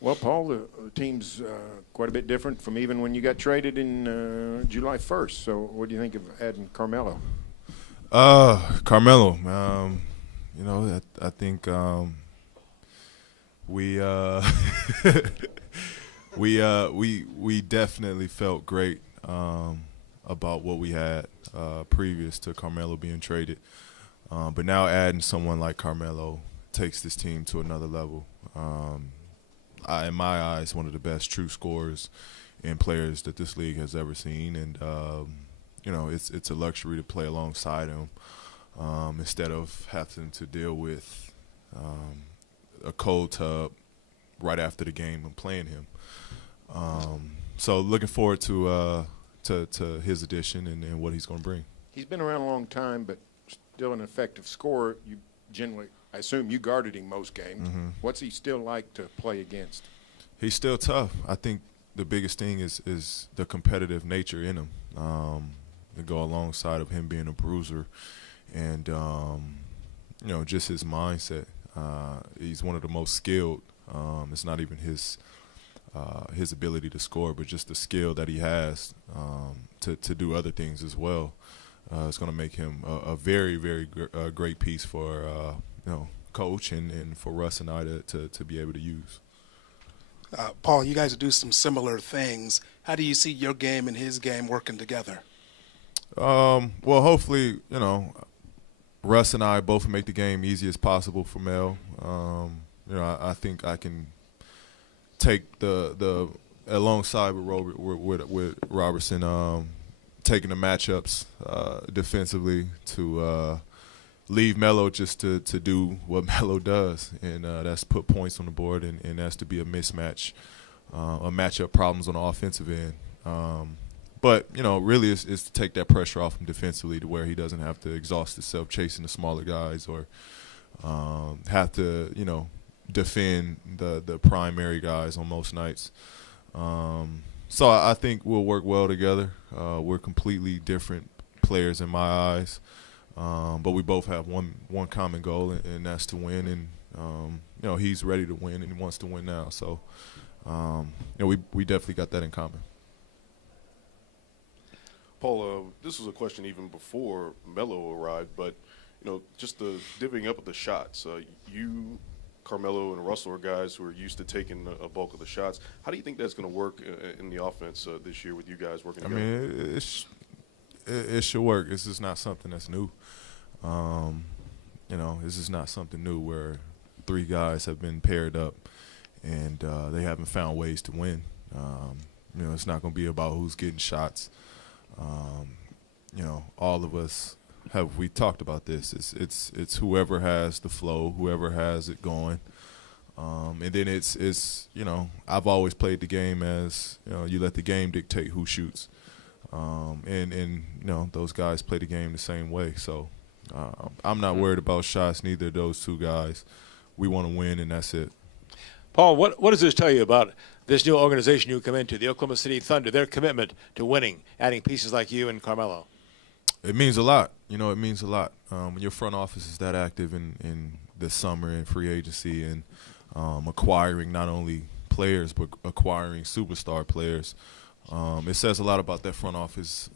Well, Paul, the team's quite a bit different from even when you got traded in July 1st. So what do you think of adding Carmelo? Carmelo, I think we we definitely felt great about what we had previous to Carmelo being traded. But now adding someone like Carmelo takes this team to another level. In my eyes, one of the best true scorers and players that this league has ever seen, and it's a luxury to play alongside him instead of having to deal with a cold tub right after the game and playing him. So looking forward to his addition and what he's going to bring. He's been around a long time, but still an effective scorer. You generally, I assume you guarded him most games. Mm-hmm. What's he still like to play against? He's still tough. I think the biggest thing is the competitive nature in him. To go alongside of him being a bruiser, and just his mindset. He's one of the most skilled. It's not even his ability to score, but just the skill that he has to do other things as well. It's going to make him a very, very great piece for coach and for Russ and I to be able to use. Paul, you guys do some similar things. How do you see your game and his game working together? Well, hopefully, Russ and I both make the game easy as possible for Mel. I think I can take the alongside with Robertson, taking the matchups defensively to leave Melo just to do what Melo does, and that's put points on the board, and that's to be a mismatch, a matchup problems on the offensive end. But, really it's to take that pressure off him defensively to where he doesn't have to exhaust himself chasing the smaller guys or have to, defend the primary guys on most nights. So I think we'll work well together. We're completely different players in my eyes, but we both have one common goal, and that's to win. And, he's ready to win, and he wants to win now. So, we definitely got that in common. Paul, this was a question even before Melo arrived, but just the divvying up of the shots. You, Carmelo, and Russell are guys who are used to taking a bulk of the shots. How do you think that's going to work in the offense this year with you guys working together? I mean, it should work. This is not something that's new. This is not something new where three guys have been paired up and they haven't found ways to win. It's not going to be about who's getting shots. All of us we talked about this. It's whoever has the flow, whoever has it going, and then it's I've always played the game as you let the game dictate who shoots, and those guys play the game the same way. So I'm not worried about shots. Neither of those two guys. We want to win, and that's it. Paul, what does this tell you about this new organization you come into, the Oklahoma City Thunder, their commitment to winning, adding pieces like you and Carmelo? It means a lot. It means a lot. When your front office is that active in the summer and free agency and acquiring not only players but acquiring superstar players, it says a lot about that front office.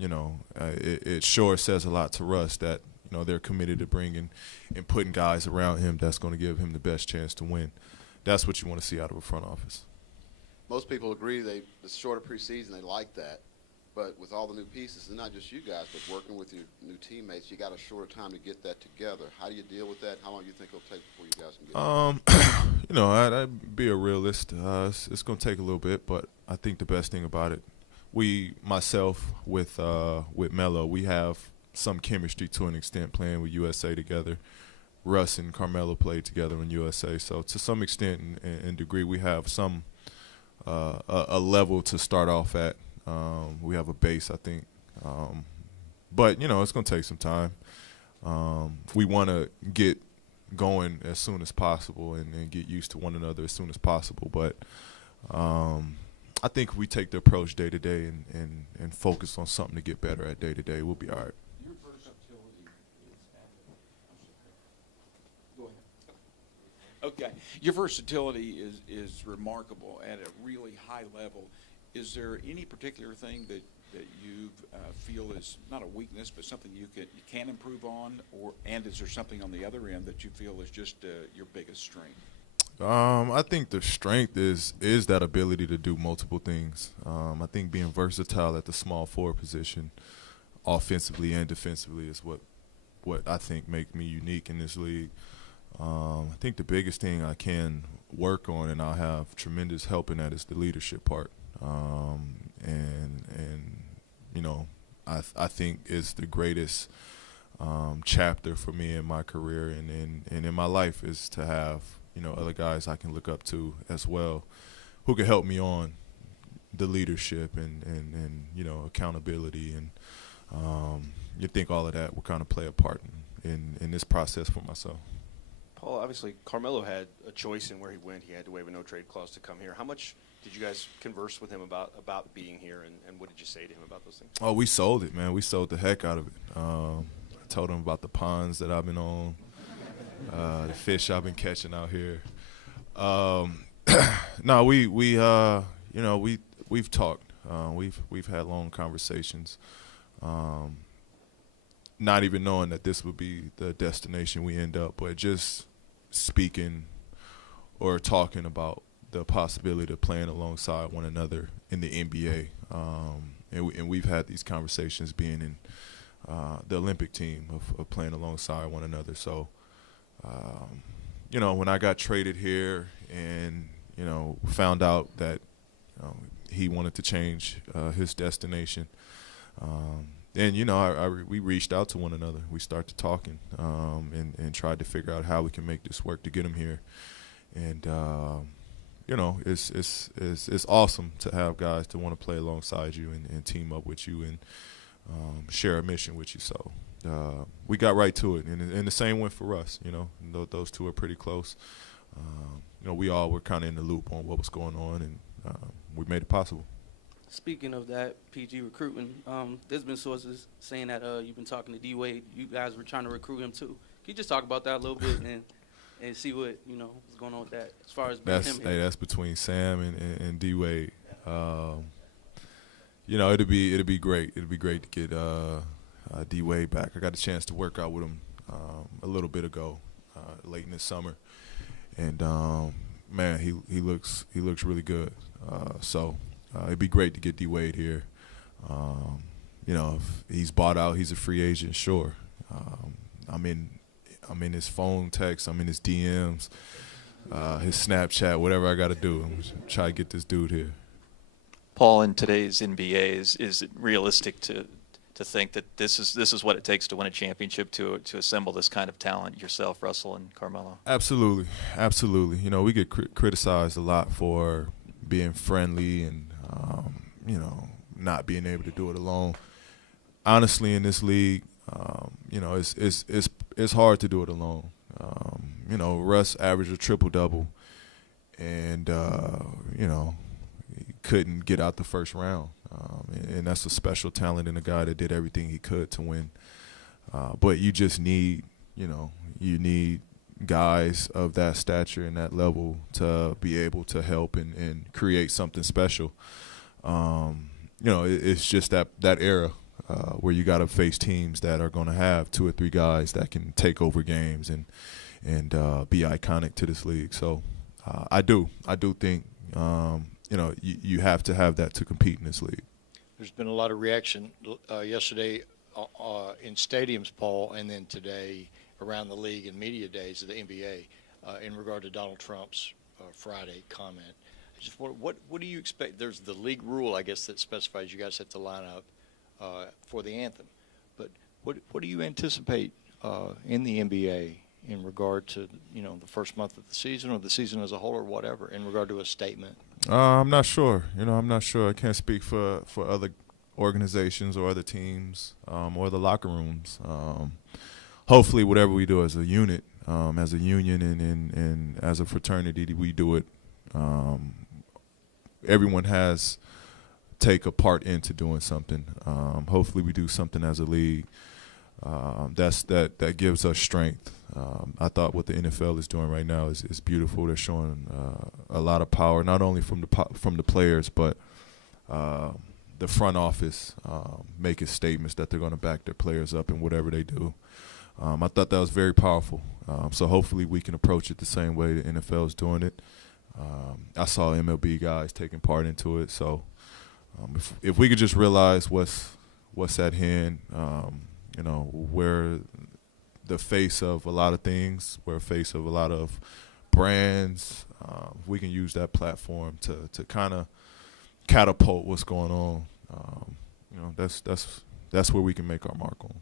It sure says a lot to Russ that they're committed to bringing and putting guys around him that's going to give him the best chance to win. That's what you want to see out of a front office. Most people agree the shorter preseason, they like that. But with all the new pieces, and not just you guys, but working with your new teammates, you got a shorter time to get that together. How do you deal with that? How long do you think it'll take before you guys can get it? I'd be a realist. It's going to take a little bit, but I think the best thing about it, myself with Melo, we have some chemistry to an extent playing with USA together. Russ and Carmelo played together in USA, so to some extent and degree, we have some a level to start off at. We have a base, I think, but it's going to take some time. We want to get going as soon as possible and get used to one another as soon as possible. But I think if we take the approach day to day and focus on something to get better at day to day, we'll be all right. Okay. Your versatility is remarkable at a really high level. Is there any particular thing that you feel is not a weakness, but something you can improve on, and is there something on the other end that you feel is just your biggest strength? I think the strength is that ability to do multiple things. I think being versatile at the small forward position, offensively and defensively, is what I think make me unique in this league. I think the biggest thing I can work on, and I'll have tremendous help in that, is the leadership part. And you know, I think is the greatest chapter for me in my career and in my life, is to have, you know, other guys I can look up to as well, who can help me on the leadership and you know, accountability, and you think all of that will kind of play a part in this process for myself. Paul, obviously Carmelo had a choice in where he went. He had to waive a no-trade clause to come here. How much did you guys converse with him about being here, and what did you say to him about those things? Oh, we sold it, man. We sold the heck out of it. I told him about the ponds that I've been on, the fish I've been catching out here. No, you know, we've talked. We've had long conversations. Not even knowing that this would be the destination we end up, but just speaking or talking about the possibility of playing alongside one another in the NBA. And we've had these conversations being in the Olympic team of playing alongside one another. So, you know, when I got traded here and, you know, found out that he wanted to change his destination, and, you know, we reached out to one another. We started talking and tried to figure out how we can make this work to get him here. And, you know, it's awesome to have guys to want to play alongside you and team up with you and share a mission with you. So we got right to it. And the same went for us, you know. Those two are pretty close. You know, we all were kind of in the loop on what was going on, and we made it possible. Speaking of that, PG recruitment, there's been sources saying that you've been talking to D-Wade. You guys were trying to recruit him too. Can you just talk about that a little bit and see what, you know, what's going on with that as far as bringing him here? Hey, that's between Sam and D-Wade. You know, it'd be great. It'd be great to get D-Wade back. I got a chance to work out with him a little bit ago, late in the summer, and man, he looks really good. So. It'd be great to get D-Wade here. You know, if he's bought out, he's a free agent, sure. I'm in his phone text, I'm in his DMs, his Snapchat, whatever I got to do. I'm try to get this dude here. Paul, in today's NBA, is it realistic to think that this is what it takes to win a championship, to assemble this kind of talent, yourself, Russell, and Carmelo? Absolutely. You know, we get criticized a lot for being friendly and you know, not being able to do it alone. Honestly, in this league, you know, it's hard to do it alone. You know, Russ averaged a triple-double, and you know, he couldn't get out the first round. And that's a special talent in a guy that did everything he could to win. But you just need, you know, you need guys of that stature and that level to be able to help and create something special. You know, it's just that era where you got to face teams that are going to have 2 or 3 guys that can take over games and be iconic to this league. So I do think you know, you have to have that to compete in this league. There's been a lot of reaction yesterday in stadiums, Paul, and then today around the league and media days of the NBA in regard to Donald Trump's Friday comment. Just what do you expect? There's the league rule, I guess, that specifies you guys have to line up for the anthem. But what do you anticipate in the NBA in regard to, you know, the first month of the season or the season as a whole or whatever in regard to a statement? I'm not sure. You know, I'm not sure. I can't speak for other organizations or other teams or the locker rooms. Hopefully, whatever we do as a unit, as a union and as a fraternity, we do it. Everyone has take a part into doing something. Hopefully, we do something as a league that gives us strength I thought what the NFL is doing right now is beautiful. They're showing a lot of power, not only from the players, but the front office making statements that they're going to back their players up in whatever they do. I thought that was very powerful. So hopefully we can approach it the same way the NFL is doing it. I saw MLB guys taking part into it. So if we could just realize what's at hand, we're the face of a lot of things. We're a face of a lot of brands. We can use that platform to kind of catapult what's going on. That's where we can make our mark on.